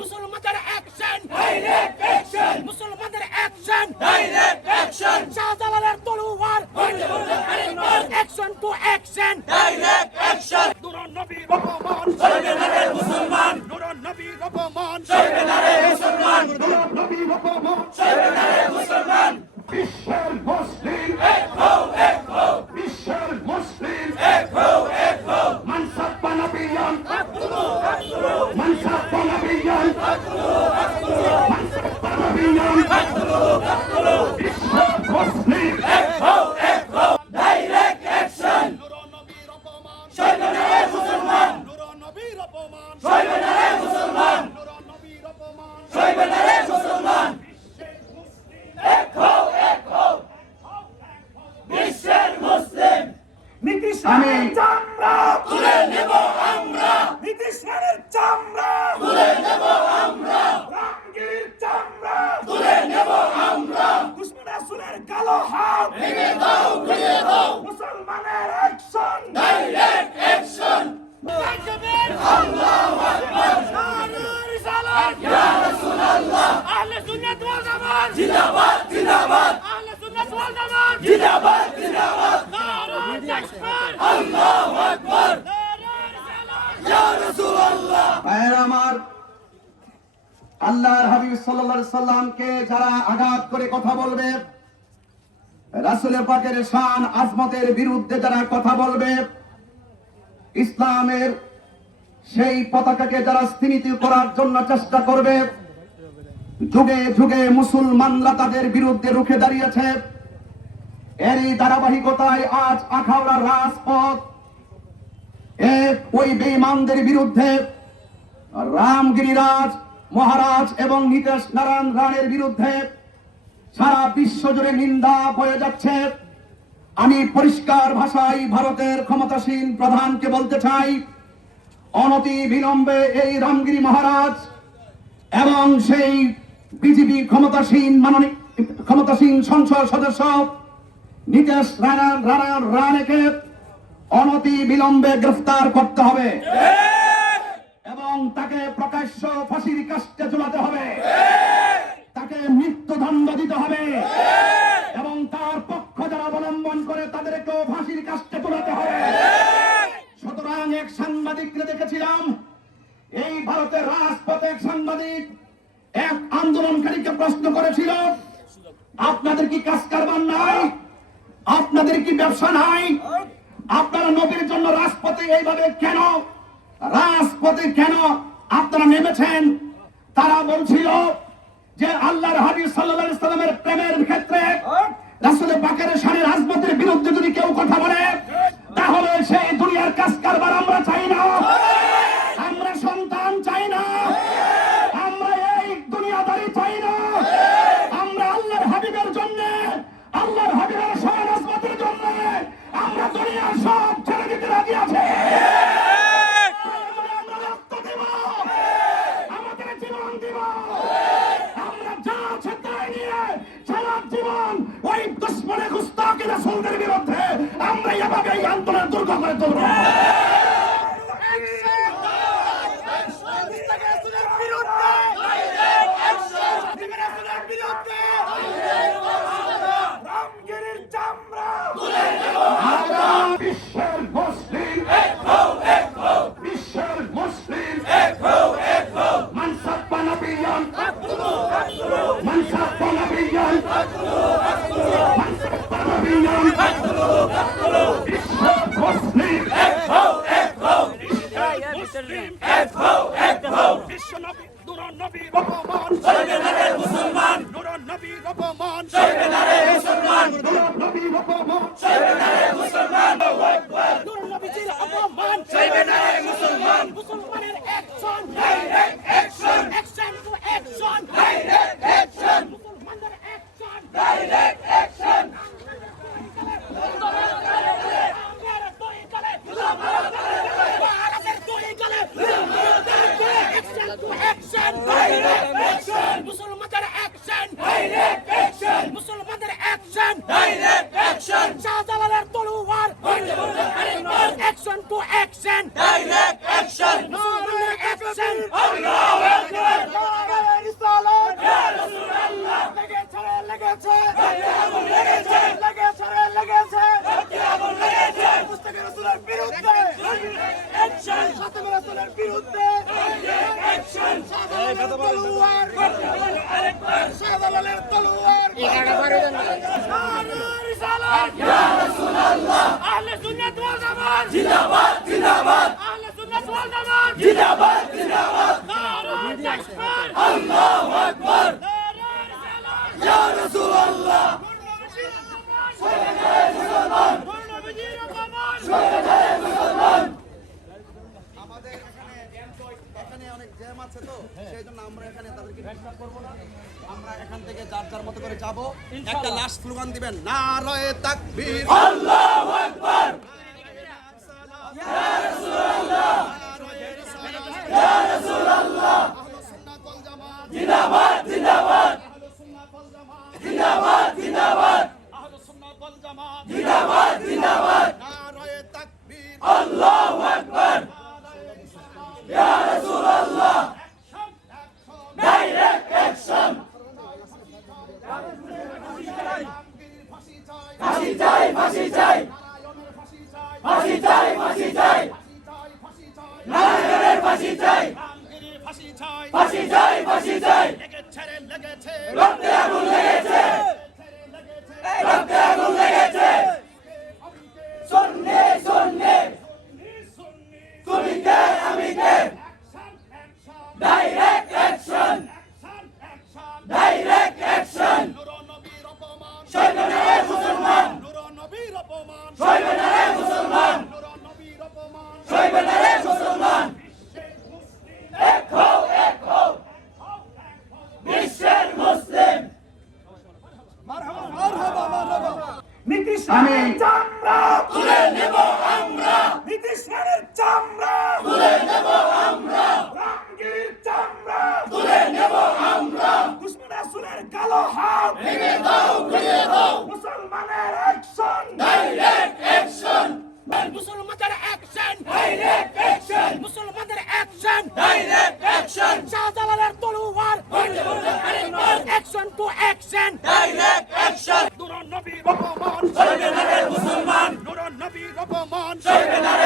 মুসলমানদের action direct action মুসলমানদের action direct action শাহজালালের তলোয়ার action to action direct action Nurun নবীর অপমান মুসলমান নুরুন নবীর অপমান সর্বনারে মুসলমান নুরুন নবীর অপমান সর্বনারে মুসলমান বিশ্বের মুসলিম এক হও এক হও বিশ্বের মুসলিম এক হও এক হও মানসাব পানাবিয়ান মানসাব পানাবিয়ান মানসাব পানাবিয়ান মুসলিম এক হও এক হও ডাইরেক্ট অ্যাকশন সর্বনারে মুসলমান সর্বনারে মুসলমান অপমান মুসলমান এক হও এক হও বিশ্বের মুসলিম নীতিশ আসুরের কালো হাত। ভেঙে দাও ভেঙে দাও। মুসলমানের অ্যাকশন ডাইরেক্ট অ্যাকশন আল্লাহু আকবার রিসালাত ইয়া রাসূলুল্লাহ আহলে সুন্নাত ওয়াল জামাত। জিন্দাবাদ জিন্দাবাদ। আহলে সুন্নাত ওয়াল জামাত। জিন্দাবাদ জিন্দাবাদ। নারায়ে তাকবীর আল্লাহু আকবার। ইয়া রাসূলুল্লাহ। ভাইয়েরা আমার আল্লাহর হাবিব সাল্লাল্লাহু আলাইহি সাল্লামকে যারা আঘাত করে কথা বলবে রাসূল পাকের শান আজমতের বিরুদ্ধে যারা কথা বলবে, ইসলামের সেই পতাকাকে যারা স্থিমিত করার জন্য চেষ্টা করবে, যুগে যুগে মুসলমানরা তাদের বিরুদ্ধে রুখে দাঁড়িয়েছে। এরই ধারাবাহিকতায় আজ আখাউড়ার রাজপথ। এক ওই বেঈমানদের বিরুদ্ধে রামগিরিরাজ, মহারাজ এবং নীতেশ নারায়ণ রানের বিরুদ্ধে সারা বিশ্ব জুড়ে নিন্দা বয়ে যাচ্ছে। আমি পরিষ্কার ভাষায় ভারতের ক্ষমতাসীন প্রধানকে বলতে চাই অনতি বিলম্বে এই রামগিরি মহারাজ এবং সেই বিজেপি ক্ষমতাসীন মাননীয় ক্ষমতাসীন সংসদ সদস্য নীতেশ নারায়ণ নারায়ণ রানেকে অনতি বিলম্বে গ্রেফতার করতে হবে। এবং তাকে প্রকাশ্য ফাঁসির কাস্টে ঝুলাতে হবে। তাকে মৃত্যুদণ্ড দিতে হবে। এবং তার পক্ষ যারা অবলম্বন করে তাদেরকেও ফাঁসির কাস্টে তোলাতে হবে। সুতরাং এক সাংবাদিককে দেখেছিলাম, এই ভারতের রাজপথে এক সাংবাদিক এক আন্দোলনকারীকে প্রশ্ন করেছিল, আপনাদের কি কাজ কারবার নাই? আপনাদের কি ব্যবসা নাই? আপনারা নবীর জন্য রাজপথে এইভাবে কেন, রাজপথে কেন আপনারা নেমেছেন? তারা বলছিল যে আল্লাহর হাবিব সাল্লাল্লাহু আলাইহি সাল্লামের প্রেমের ক্ষেত্রে রাসূলের পাকের শানে রাজপথের বিরুদ্ধে যদি কেউ কথা বলে, তাহলে সেই দুনিয়ার কাজ কারবার আমরা চাই না। আমরা সন্তান চাই না। আমরা এই দুনিয়াদারি চাই না। আমরা আল্লাহর হাবিবের জন্য, আল্লাহর হাবিবের শান আজমতের জন্য আমরা দুনিয়ার সব ছেড়ে দিতে রাজি আছে। আমরা রক্ত আমাদের জীবন আছে তাই নিয়ে সারা জীবন ওই দুশ্মনে গুস্তাকে রাসূলদের বিরুদ্ধে আমরা এভাবে এই আন্দোলন দুর্গ করে তুলব রামগিরির চামড়া বিশ্বের মুসলিম এক হও এক হও বিশ্বের মুসলিম এক হও এক হও মানসাব পানাবিয়ান মানসাব পানাবিয়ান মানসাব পানাবিয়ান বিশ্বের মুসলিম এক হও এক হও মুসলিম এক হও এক হও বিশ্ব নবী নুরুন নবীর অপমান সর্বনারে মুসলমান নবীর অপমান সর্বনারে মুসলমান নবীর অপমান সর্বনারে মুসলমান আকবার নুরুন নবীজির অপমান সর্বনারে মুসলমান মুসলমানের action direct action action to action direct action মুসলমানদের অ্যাকশন সুন্নাত ওয়াল জামাত। জিন্দাবাদ জিন্দাবাদ। আহলে সুন্নাত ওয়াল জামাত। জিন্দাবাদ জিন্দাবাদ। আল্লাহু আকবার। ইয়া রাসূলুল্লাহ। সাল্লাল্লাহু আলাইহি ওয়াসাল্লাম অনেক জ্যাম আছে তো সেই জন্য আমরা এখানে তাদেরকে ডিস্টার্ব না। আমরা এখান থেকে যার যার মতো করে যাব। একটা লাস্ট স্লোগান দিবেন না রয়ে তাকবীর। আল্লাহু আকবার। ফাঁসি চাই। ফাঁসি চাই ফাঁসি চাই। ফাঁসি চাই লেগেছে রক্তে আগুন লেগেছে। রক্তে আগুন লেগেছে। Action to action direct action Nurun নবীর অপমান শহীদ মুসলমান নুরুন নবীর অপমান শহীদ